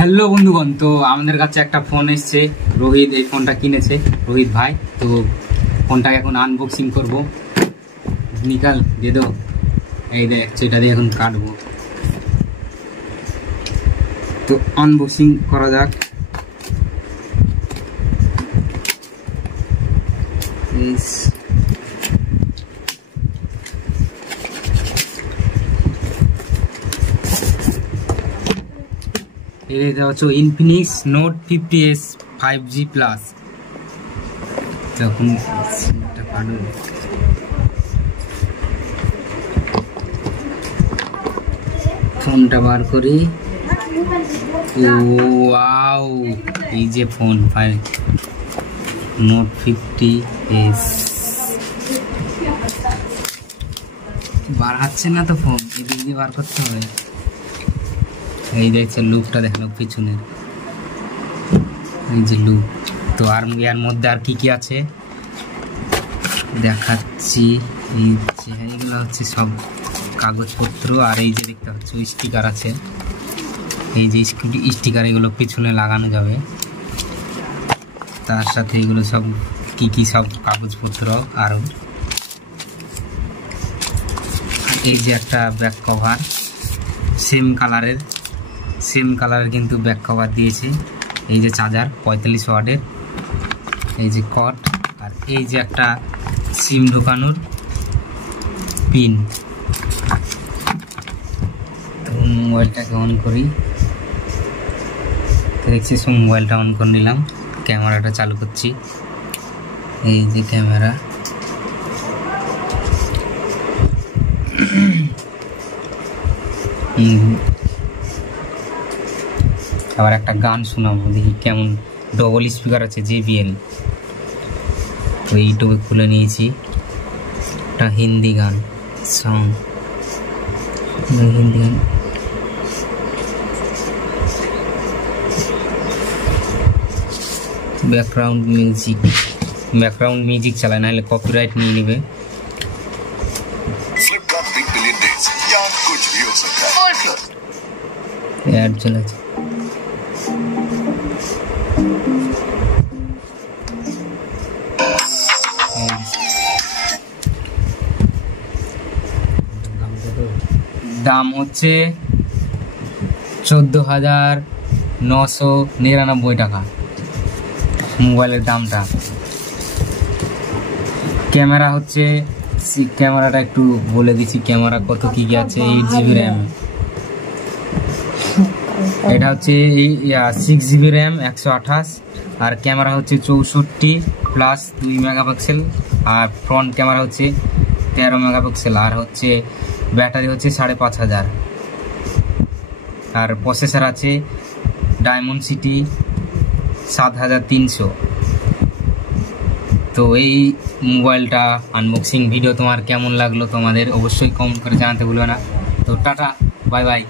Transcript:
হ্যালো বন্ধুগণ, তো আমাদের কাছে একটা ফোন এসছে। রোহিত এই ফোনটা কিনেছে, রোহিত ভাই। তো ফোনটাকে এখন আনবক্সিং করব। নিকাল দিয়ে দো, এই দেখছো, এটা দিয়ে এখন কাটবো। তো আনবক্সিং করা যাক। এটা হচ্ছে Infinix note 50s 5G plus. তখন ফোনটা বার করি। ওয়াও, এই যে ফোন নোট 50s বার হচ্ছে না তো, ফোন এদিক দিয়ে বার করতে হবে। এই দেখছে লুকটা, দেখলাম পিছনের এই যে লুক। তো আর এর মধ্যে আর কি কি আছে দেখাচ্ছি। এই যে এইগুলো হচ্ছে সব কাগজপত্র, আর এই যে দেখতে পাচ্ছ স্টিকার আছে। এই যে স্টিকার, এগুলো পিছনে লাগানো যাবে। তার সাথে এগুলো সব কি কি সব কাগজপত্র। আরও এই যে একটা ব্যাক কভার, সেম কালারের কিন্তু ব্যাক কভার দিয়েছে। এই যে চার্জার 45 ওয়াটের, এই যে কট, আর এই যে একটা সিম ঢোকানোর পিন। তো মোবাইলটাকে অন করি, দেখছি মোবাইলটা অন করে নিলাম। ক্যামেরাটা চালু করছি। এই যে ক্যামেরা, আবার একটা গান শোনাবো, দেখি কেমন। ডবল স্পিকার আছে JBL। তো এইটুকু খুলে নিয়েছি, একটা হিন্দি গান সং, হিন্দি গান। ব্যাকগ্রাউন্ড মিউজিক চালায়, নাহলে কপিরাইট নিয়ে নেবে। অ্যাড চলেছে। দাম হচ্ছে 14,999 টাকা মোবাইলের দামটা। ক্যামেরা হচ্ছে, ক্যামেরাটা একটু বলে দিচ্ছি, ক্যামেরা কত কি কি আছে। 8GB র্যাম, এটা হচ্ছে 6GB র্যাম 128, আর ক্যামেরা হচ্ছে 64 প্লাস 2 মেগাপিক্সেল, আর ফ্রন্ট ক্যামেরা হচ্ছে 13 মেগাপিক্সেল, আর হচ্ছে ব্যাটারি হচ্ছে 5,500, আর প্রসেসর আছে ডায়মন্ডসিটি 7300। তো এই মোবাইলটা আনবক্সিং ভিডিও তোমার কেমন লাগলো তোমাদের অবশ্যই কমেন্ট করে জানাতে ভুলবে না। তো টাটা, বাই বাই।